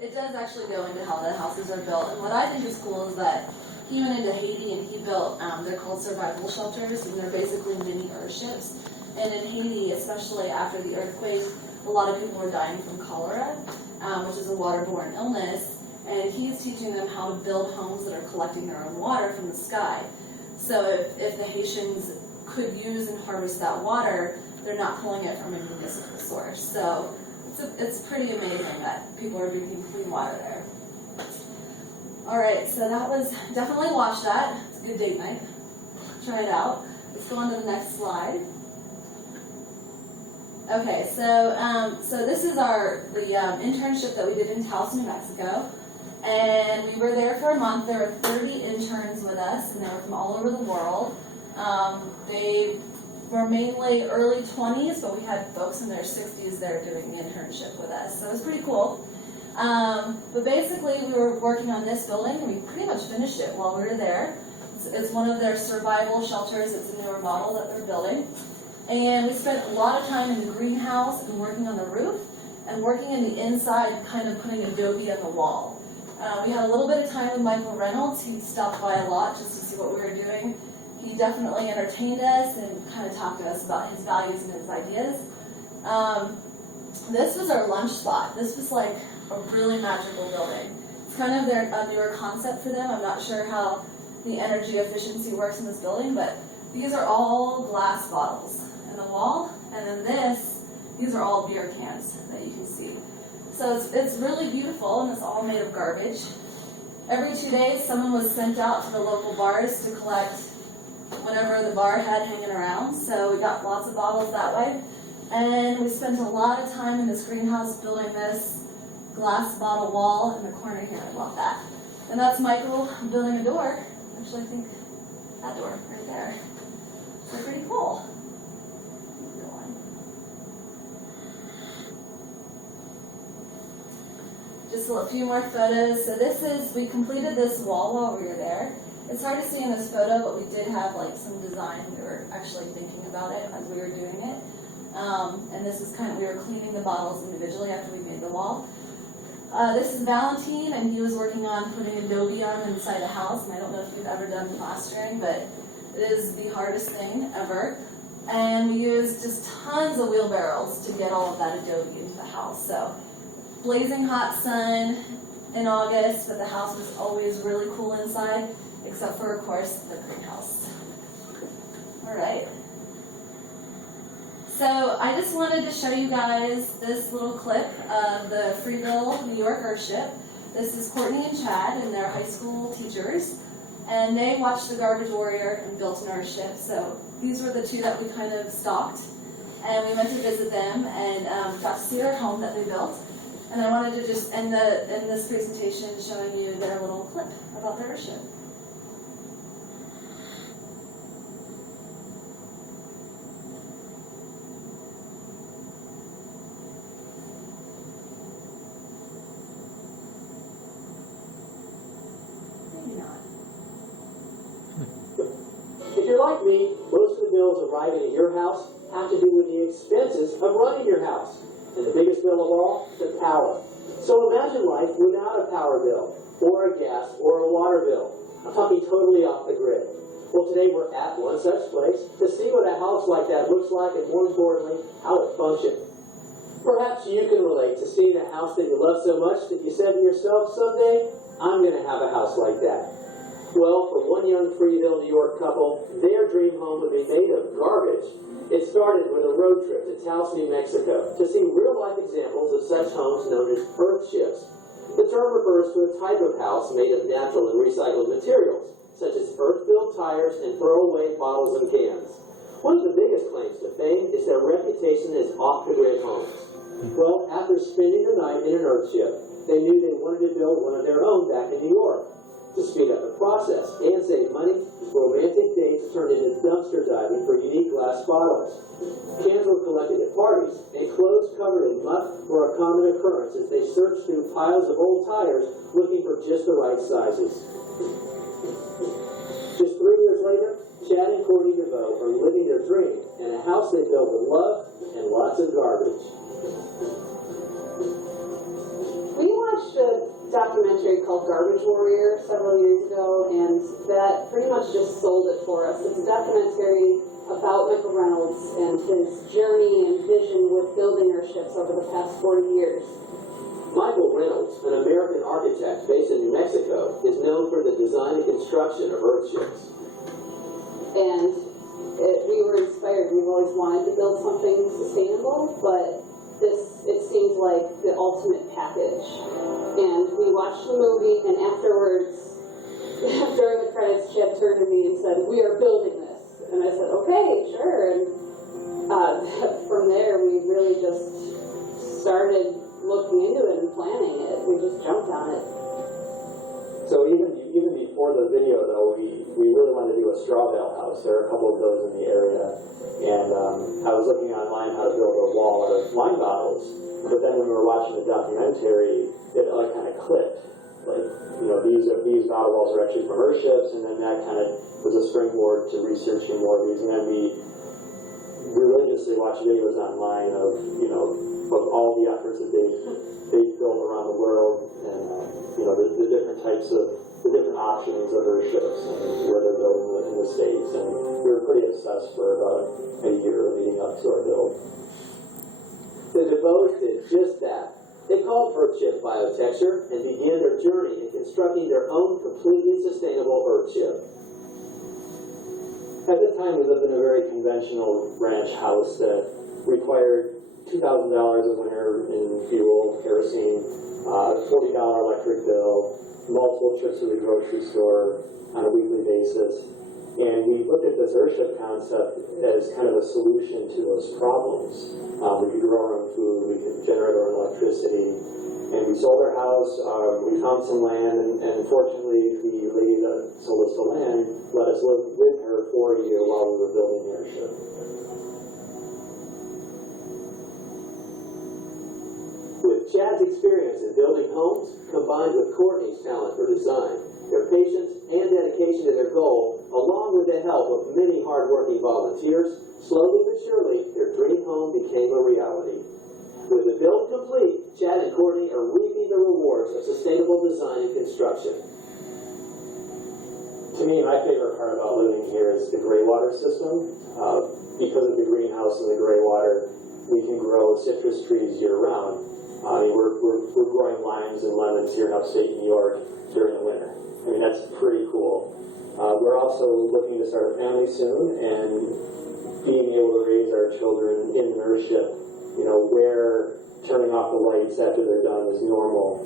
It does actually go into how the houses are built. And what I think is cool is that he went into Haiti and he built, they're called survival shelters, and they're basically mini earthships. And in Haiti, especially after the earthquake, a lot of people were dying from cholera, which is a waterborne illness. And he's teaching them how to build homes that are collecting their own water from the sky. So if the Haitians could use and harvest that water, they're not pulling it from a municipal source. So it's pretty amazing that people are drinking clean water there. All right, so that was, definitely watch that. It's a good date night. Try it out. Let's go on to the next slide. Okay, so this is the internship that we did in Taos, New Mexico. And we were there for a month. There were 30 interns with us, and they were from all over the world. They were mainly early 20s, but we had folks in their 60s there doing the internship with us. So it was pretty cool. But basically, we were working on this building, and we pretty much finished it while we were there. It's one of their survival shelters. It's a newer model that they're building. And we spent a lot of time in the greenhouse and working on the roof, and working in the inside, kind of putting adobe on the wall. We had a little bit of time with Michael Reynolds. He stopped by a lot just to see what we were doing. He definitely entertained us and kind of talked to us about his values and his ideas. This was our lunch spot. This was like a really magical building. It's kind of a newer concept for them. I'm not sure how the energy efficiency works in this building, but these are all glass bottles in the wall, and then these are all beer cans that you can see. So it's really beautiful, and it's all made of garbage. Every 2 days, someone was sent out to the local bars to collect whatever the bar had hanging around. So we got lots of bottles that way. And we spent a lot of time in this greenhouse building this glass bottle wall in the corner here. I love that. And that's Michael building a door. Actually, I think that door right there. So pretty cool. Just a few more photos. So we completed this wall while we were there. It's hard to see in this photo, but we did have like some design. We were actually thinking about it as we were doing it. And this is we were cleaning the bottles individually after we made the wall. This is Valentine, and he was working on putting adobe on inside the house. And I don't know if you've ever done plastering, but it is the hardest thing ever. And we used just tons of wheelbarrows to get all of that adobe into the house. So blazing hot sun in August, but the house was always really cool inside, except for, of course, the greenhouse. All right. So I just wanted to show you guys this little clip of the Freeville, New York Earthship. This is Courtney and Chad, and they're high school teachers, and they watched The Garbage Warrior and built an Earthship. So these were the two that we kind of stalked, and we went to visit them and got to see their home that they built. And I wanted to just end this presentation showing you their little clip about their Earthship. Maybe not. If you're like me, most of the bills arriving at your house have to do with the expenses of running your house. And the biggest bill of all, the power. So imagine life without a power bill, or a gas, or a water bill. I'm talking totally off the grid. Well, today we're at one such place to see what a house like that looks like, and more importantly, how it functions. Perhaps you can relate to seeing a house that you love so much that you said to yourself, someday, I'm going to have a house like that. Well, for one young Freeville, New York couple, their dream home would be made of garbage. It started with a road trip to Taos, New Mexico, to see real-life examples of such homes known as earthships. The term refers to a type of house made of natural and recycled materials, such as earth-filled tires and throwaway bottles and cans. One of the biggest claims to fame is their reputation as off-the-grid homes. Well, after spending the night in an earthship, they knew they wanted to build one of their own back in New York. To speed up the process and save money, romantic dates turned into dumpster diving for unique glass bottles. Cans were collected at parties, and clothes covered in muck were a common occurrence as they searched through piles of old tires looking for just the right sizes. Just 3 years later, Chad and Courtney DeVoe are living their dream in a house they built with love and lots of garbage. We watched a documentary called Garbage Warrior several years ago, and that pretty much just sold it for us. It's a documentary about Michael Reynolds and his journey and vision with building airships over the past 40 years. Michael Reynolds, an American architect based in New Mexico, is known for the design and construction of earthships. And we were inspired. We've always wanted to build something sustainable, but it seemed like the ultimate package. And we watched the movie, and afterwards, during the credits, Chad turned to me and said, "We are building this." And I said, "Okay, sure." And from there, we really just started looking into it and planning it. We just jumped on it. So even before the video, though, we really wanted to do a straw bale house. There are a couple of those in the area. And I was looking online how to build a wall out of wine bottles. But then when we were watching the documentary, it kind of clicked. Like, you know, these bottle walls are actually from airships, and then that kind of was a springboard to researching more of these. And then we religiously watched videos online of, you know, of all the efforts that they've built around the world, and you know, the different types of the different options of airships and where they're building in the States. And we were pretty obsessed for about a year leading up to our build. The DeVos did just that. They called Earthship Biotecture and began their journey in constructing their own completely sustainable Earthship. At the time, we lived in a very conventional ranch house that required $2,000 a winter in fuel, kerosene, $40 electric bill, multiple trips to the grocery store on a weekly basis. And we looked at this airship concept as kind of a solution to those problems. We could grow our own food, we could generate our own electricity, and we sold our house. We found some land, and fortunately, the lady that sold us the land let us live with her for a year while we were building the airship. With Chad's experience in building homes, combined with Courtney's talent for design, their patience and dedication to their goal, along with the help of many hard-working volunteers, slowly but surely, their dream home became a reality. With the build complete, Chad and Courtney are reaping the rewards of sustainable design and construction. To me, my favorite part about living here is the gray water system. Because of the greenhouse and the gray water, we can grow citrus trees year-round. I mean, we're growing limes and lemons here in upstate New York during the winter. I mean, that's pretty cool. We're also looking to start a family soon, and being able to raise our children in an airship, you know, where turning off the lights after they're done is normal.